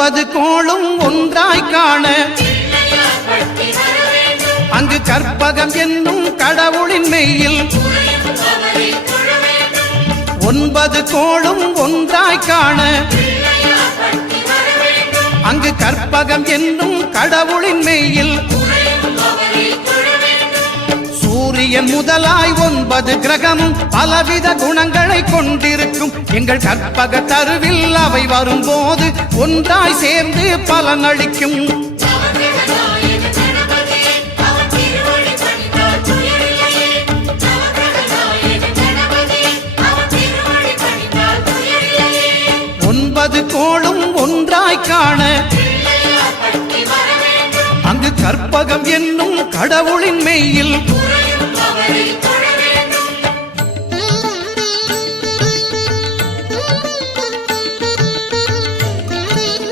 9 கோளும் ஒன்றாய் காண அங்கு கற்பகம் என்னும் கடவுளின் மெய்யில் 9 கோளும் ஒன்றாய் காண அங்கு கற்பகம் என்னும் கடவுளின் மெய்யில் சூரியன் முதலாய் 9 கிரகமும் பலவித குணங்களை கொண்டிருக்கும் எங்கள் கற்பக தருவில் அவை வரும்போது ஒன்றாய் சேர்ந்து பலனளிக்கும். கோளும் ஒன்றாய் காண அங்கு கற்பகம் என்னும் கடவுளின் மெய்யில்